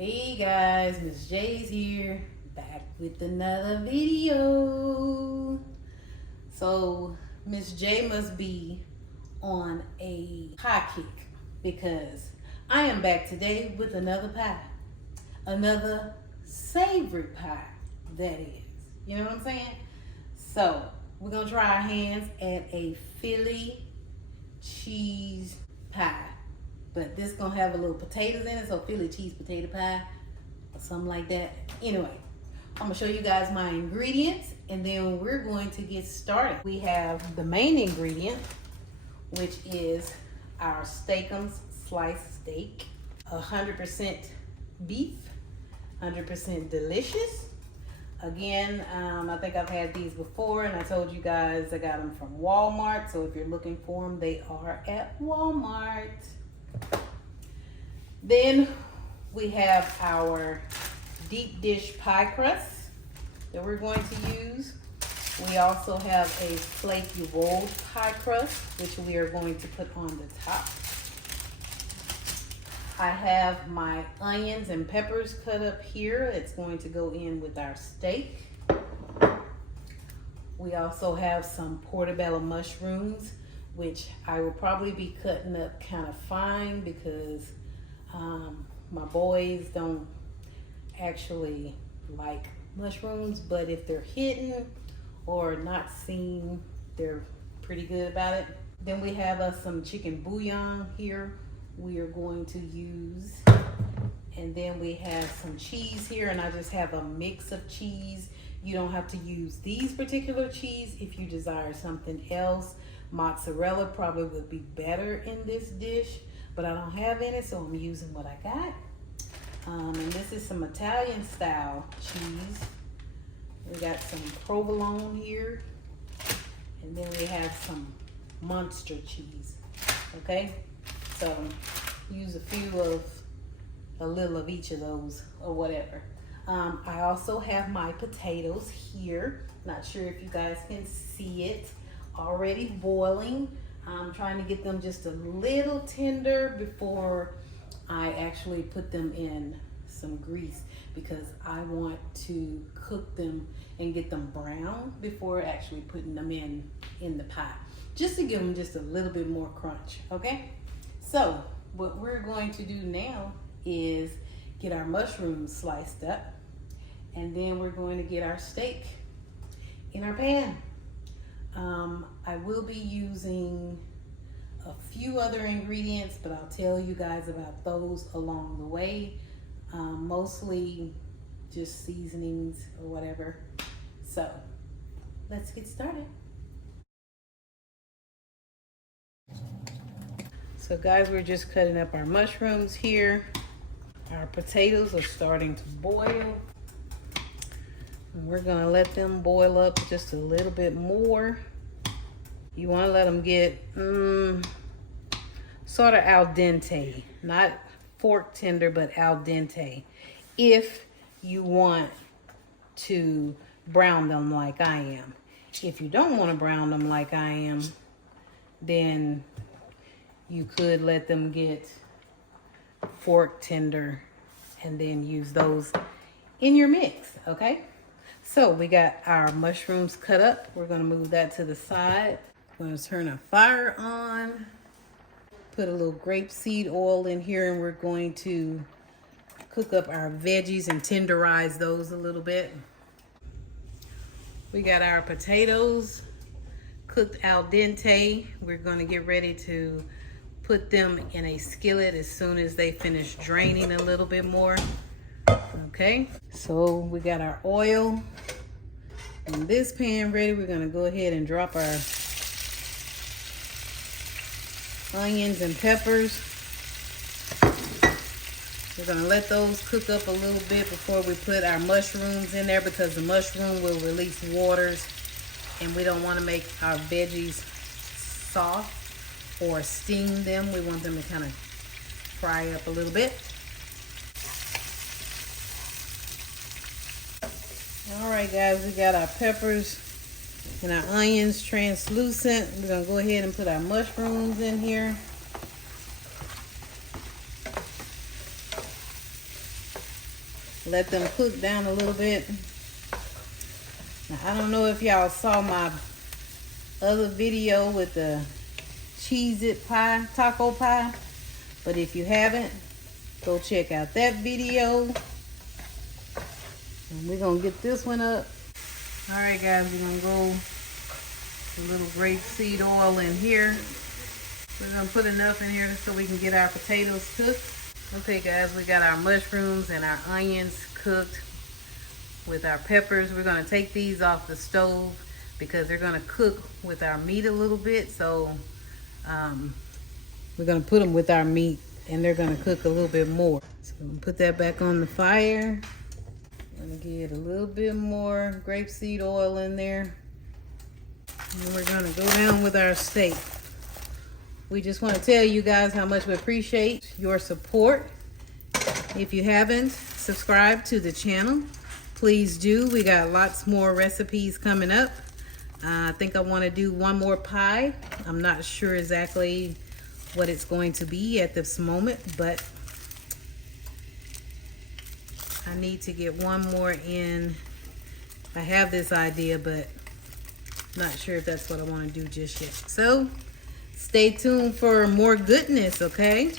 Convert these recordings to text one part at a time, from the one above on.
Hey guys, Miss J's here, back with another video. So Miss J must be on a pie kick because I am back today with another pie. Another savory pie, that is. You know what I'm saying? So we're gonna try our hands at a Philly cheese pie. But this gonna have a little potatoes in it, so Philly cheese potato pie or something like that. Anyway, I'm gonna show you guys my ingredients and then we're going to get started. We have the main ingredient, which is our Steakums sliced steak, 100% beef, 100% delicious. Again, I think I've had these before and I told you guys I got them from Walmart. So if you're looking for them, they are at Walmart. Then we have our deep dish pie crust that we're going to use. We also have a flaky rolled pie crust, which we are going to put on the top. I have my onions and peppers cut up here. It's going to go in with our steak. We also have some portobello mushrooms, which I will probably be cutting up kind of fine because my boys don't actually like mushrooms, but if they're hidden or not seen, they're pretty good about it. Then we have some chicken bouillon here we are going to use. And then we have some cheese here, and I just have a mix of cheese. You don't have to use these particular cheese if you desire something else. Mozzarella probably would be better in this dish, but I don't have any, so I'm using what I got. And this is some Italian style cheese. We got some provolone here, and then we have some monster cheese. Okay, so use a little of each of those or whatever. I also have my potatoes here. Not sure if you guys can see it. Already boiling. I'm trying to get them just a little tender before I actually put them in some grease because I want to cook them and get them brown before actually putting them in the pie, just to give them just a little bit more crunch. Okay, so what we're going to do now is get our mushrooms sliced up, and then we're going to get our steak in our pan. I will be using a few other ingredients, but I'll tell you guys about those along the way. Mostly just seasonings or whatever. So let's get started. So guys, we're just cutting up our mushrooms here. Our potatoes are starting to boil. And we're gonna let them boil up just a little bit more. You wanna let them get sort of al dente, not fork tender, but al dente. If you want to brown them like I am. If you don't want to brown them like I am, then you could let them get fork tender and then use those in your mix, okay? So we got our mushrooms cut up. We're gonna move that to the side. I'm gonna turn our fire on. Put a little grapeseed oil in here, and we're going to cook up our veggies and tenderize those a little bit. We got our potatoes cooked al dente. We're gonna get ready to put them in a skillet as soon as they finish draining a little bit more. Okay, so we got our oil in this pan ready. We're gonna go ahead and drop our onions and peppers. We're gonna let those cook up a little bit before we put our mushrooms in there because the mushroom will release waters and we don't want to make our veggies soft or steam them. We want them to kind of fry up a little bit. All right guys, we got our peppers and our onions translucent. We're gonna go ahead and put our mushrooms in here. Let them cook down a little bit. Now, I don't know if y'all saw my other video with the Cheez-It pie, taco pie. But if you haven't, go check out that video. And we're gonna get this one up. All right, guys, we're gonna go a little grapeseed oil in here. We're gonna put enough in here so we can get our potatoes cooked. Okay, guys, we got our mushrooms and our onions cooked with our peppers. We're gonna take these off the stove because they're gonna cook with our meat a little bit. So we're gonna put them with our meat and they're gonna cook a little bit more. So I'm gonna put that back on the fire. I'm gonna get a little bit more grapeseed oil in there. And we're gonna go down with our steak. We just want to tell you guys how much we appreciate your support. If you haven't subscribed to the channel, please do. We got lots more recipes coming up. I think I want to do one more pie. I'm not sure exactly what it's going to be at this moment, but I need to get one more in. I have this idea, but not sure if that's what I want to do just yet. So stay tuned for more goodness, okay?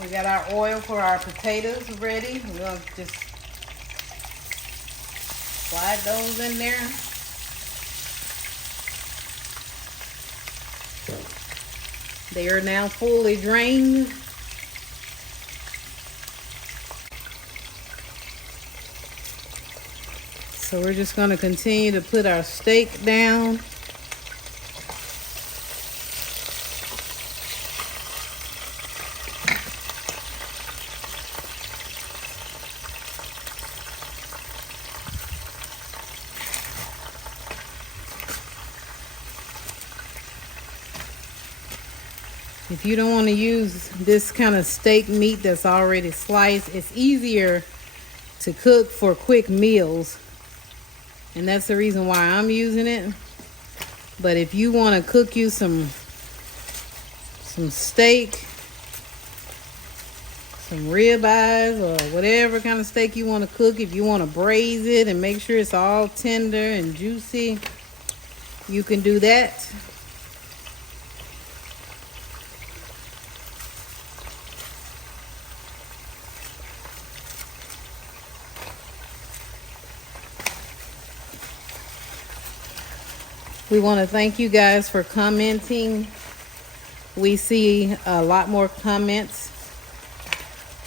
We got our oil for our potatoes ready. We're going to just slide those in there. They are now fully drained. So we're just going to continue to put our steak down. If you don't want to use this kind of steak meat that's already sliced, it's easier to cook for quick meals. And that's the reason why I'm using it. But if you want to cook you some steak, some ribeyes, or whatever kind of steak you want to cook, if you want to braise it and make sure it's all tender and juicy, you can do that. We want to thank you guys for commenting. We see a lot more comments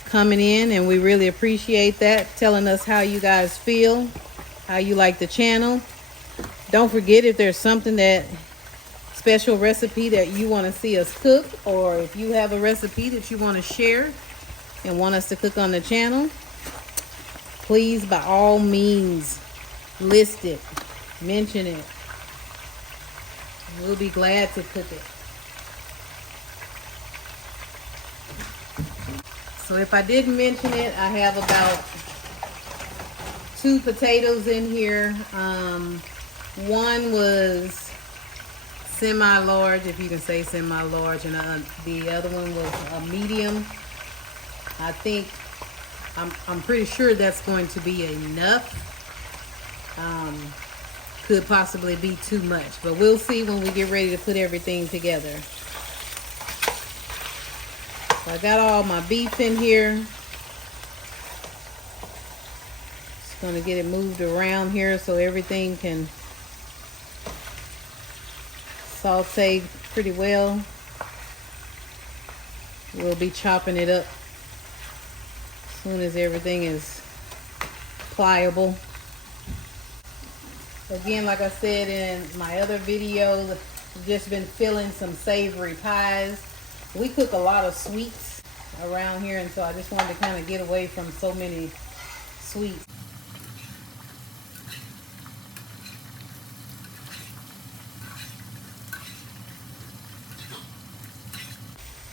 coming in, and we really appreciate that, telling us how you guys feel, how you like the channel. Don't forget, if there's something that special recipe that you want to see us cook, or if you have a recipe that you want to share and want us to cook on the channel, please, by all means, list it, mention it. We'll be glad to cook it. So if I didn't mention it, I have about 2 potatoes in here. One was semi-large, if you can say semi-large, and the other one was a medium. I think, I'm pretty sure that's going to be enough. Could possibly be too much, but we'll see when we get ready to put everything together. So I got all my beef in here. Just gonna get it moved around here so everything can saute pretty well. We'll be chopping it up as soon as everything is pliable. Again, like I said in my other video, I've just been filling some savory pies. We cook a lot of sweets around here, and so I just wanted to kind of get away from so many sweets.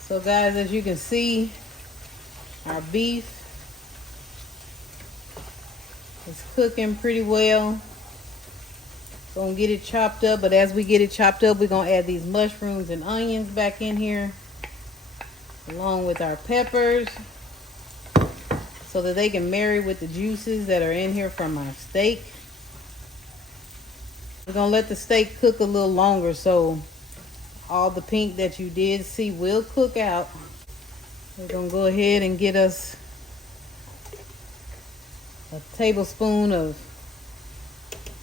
So guys, as you can see, our beef It's cooking pretty well. Gonna get it chopped up, but as we get it chopped up, we're gonna add these mushrooms and onions back in here, along with our peppers, so that they can marry with the juices that are in here from our steak. We're gonna let the steak cook a little longer, so all the pink that you did see will cook out. We're gonna go ahead and get us a tablespoon of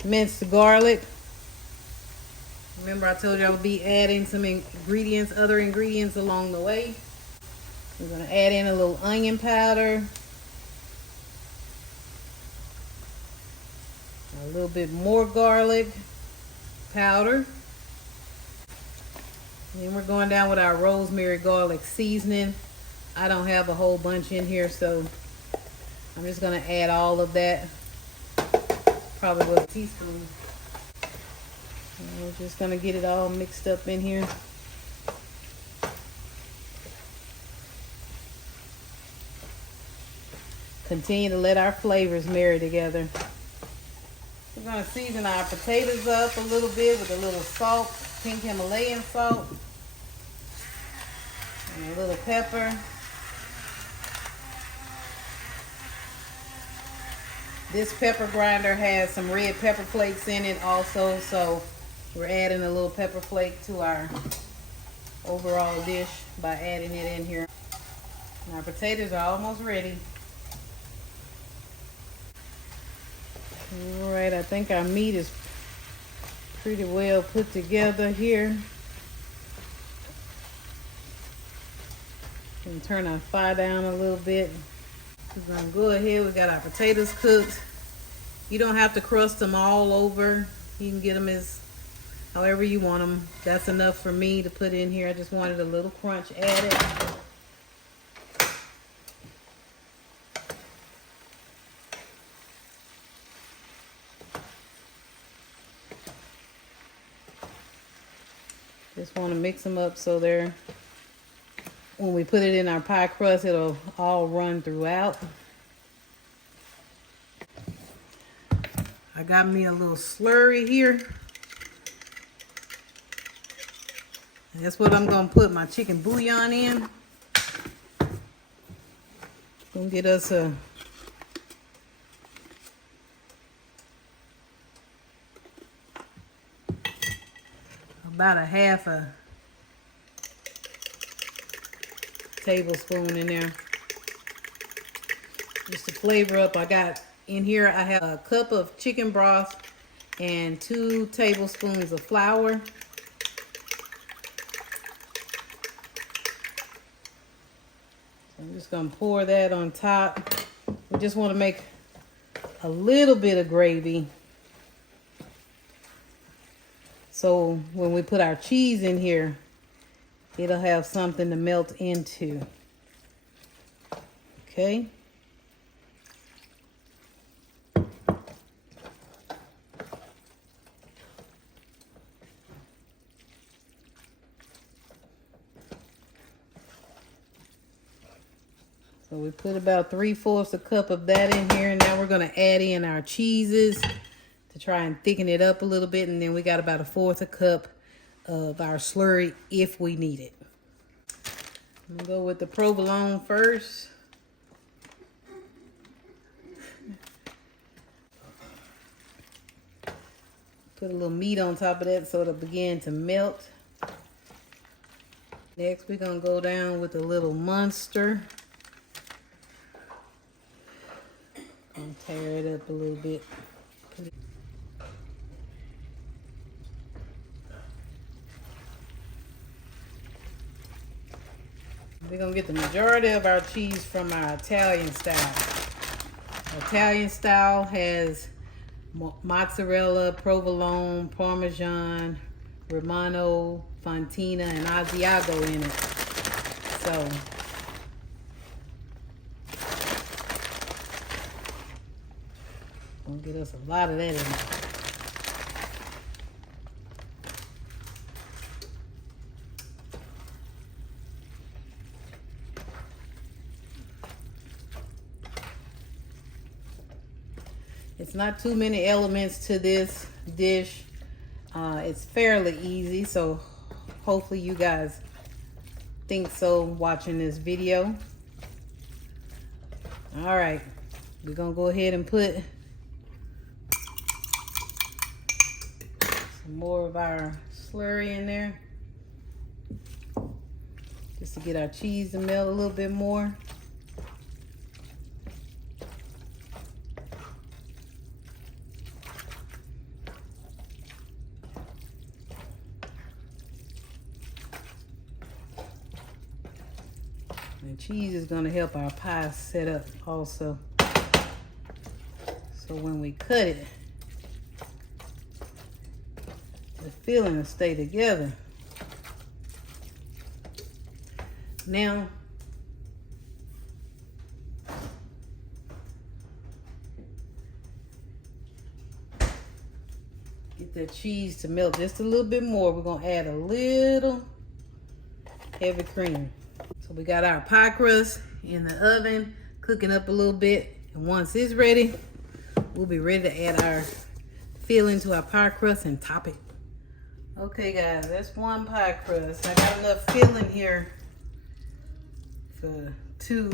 minced garlic. Remember, I told you I would be adding some other ingredients along the way. We're gonna add in a little onion powder, a little bit more garlic powder. And then we're going down with our rosemary garlic seasoning. I don't have a whole bunch in here, so I'm just gonna add all of that, probably with a teaspoon. And we're just gonna get it all mixed up in here. Continue to let our flavors marry together. We're gonna season our potatoes up a little bit with a little salt, pink Himalayan salt, and a little pepper. This pepper grinder has some red pepper flakes in it also, so we're adding a little pepper flake to our overall dish by adding it in here. And our potatoes are almost ready. All right, I think our meat is pretty well put together here. And turn our fire down a little bit. We're gonna go ahead, we got our potatoes cooked. You don't have to crust them all over. You can get them as however you want them. That's enough for me to put in here. I just wanted a little crunch added. Just want to mix them up so they're, when we put it in our pie crust, it'll all run throughout. I got me a little slurry here. And that's what I'm going to put my chicken bouillon in. Gonna get us about a half a tablespoon in there, just to flavor up. I got in here, I have a cup of chicken broth and 2 tablespoons of flour. So I'm just gonna pour that on top. We just want to make a little bit of gravy, so when we put our cheese in here, it'll have something to melt into. Okay. So we put about 3/4 a cup of that in here. And now we're going to add in our cheeses to try and thicken it up a little bit. And then we got about 1/4 a cup of our slurry if we need it. I'm going to go with the provolone first. Put a little meat on top of that so it'll begin to melt. Next, we're going to go down with a little Munster. Gonna tear it up a little bit. We're gonna get the majority of our cheese from our Italian style. Italian style has mozzarella, provolone, parmesan, romano, fontina, and asiago in it. So gonna get us a lot of that in there. It's not too many elements to this dish. It's fairly easy, so hopefully you guys think so watching this video. All right, we're gonna go ahead and put some more of our slurry in there, just to get our cheese to melt a little bit more. And cheese is going to help our pie set up also. So when we cut it, the filling will stay together. Now, get that cheese to melt just a little bit more. We're going to add a little heavy cream. So we got our pie crust in the oven, cooking up a little bit. And once it's ready, we'll be ready to add our filling to our pie crust and top it. Okay guys, that's one pie crust. I got enough filling here for 2.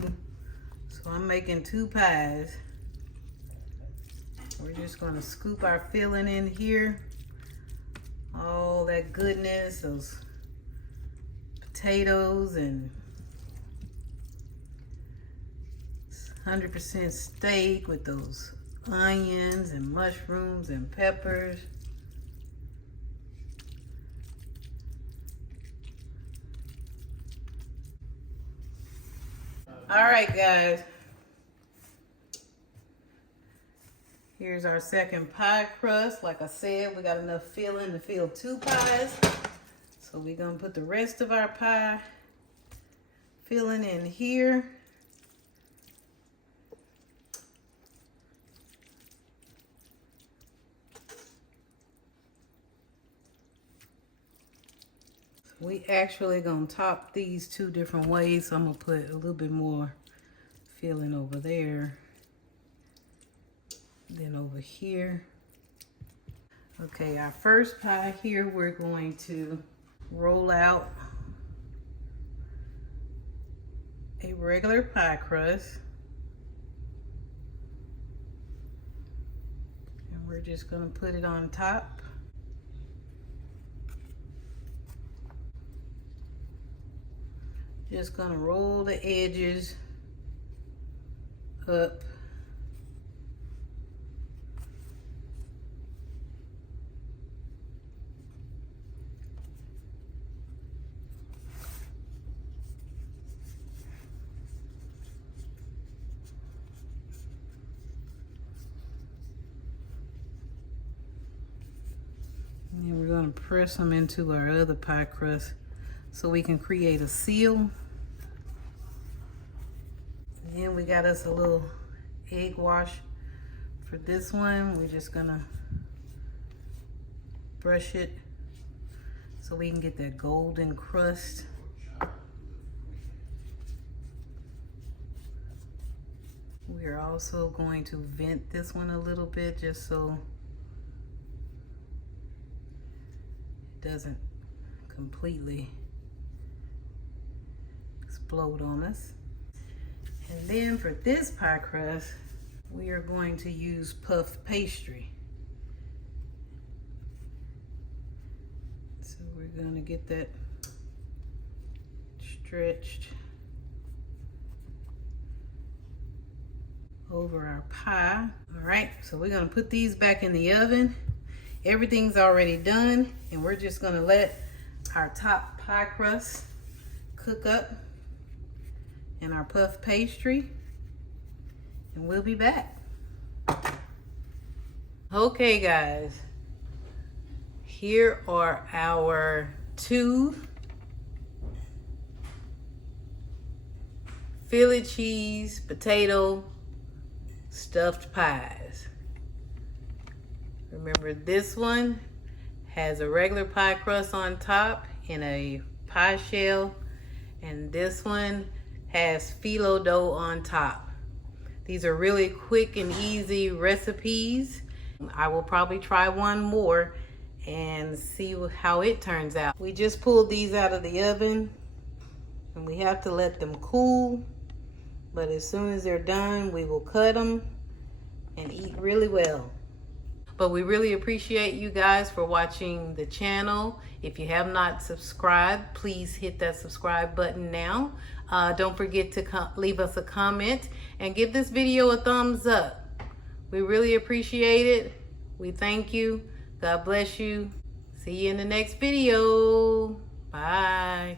So I'm making 2 pies. We're just gonna scoop our filling in here. All that goodness, those potatoes and 100% steak with those onions and mushrooms and peppers. All right, guys. Here's our second pie crust. Like I said, we got enough filling to fill 2 pies. So we're gonna put the rest of our pie filling in here. We actually gonna top these 2 different ways. So I'm gonna put a little bit more filling over there, then over here. Okay, our first pie here, we're going to roll out a regular pie crust. And we're just gonna put it on top. Just gonna roll the edges up. And then we're gonna press them into our other pie crust so we can create a seal. And then we got us a little egg wash for this one. We're just gonna brush it so we can get that golden crust. We're also going to vent this one a little bit just so it doesn't completely explode on us. And then for this pie crust, we are going to use puff pastry. So we're gonna get that stretched over our pie. All right, so we're gonna put these back in the oven. Everything's already done, and we're just gonna let our top pie crust cook up in our puff pastry, and we'll be back. Okay guys, here are our 2 Philly cheese potato stuffed pies. Remember, this one has a regular pie crust on top and a pie shell, and this one has phyllo dough on top. These are really quick and easy recipes. I will probably try one more and see how it turns out. We just pulled these out of the oven and we have to let them cool. But as soon as they're done, we will cut them and eat really well. But we really appreciate you guys for watching the channel. If you have not subscribed, please hit that subscribe button now. Don't forget to leave us a comment and give this video a thumbs up. We really appreciate it. We thank you. God bless you. See you in the next video. Bye.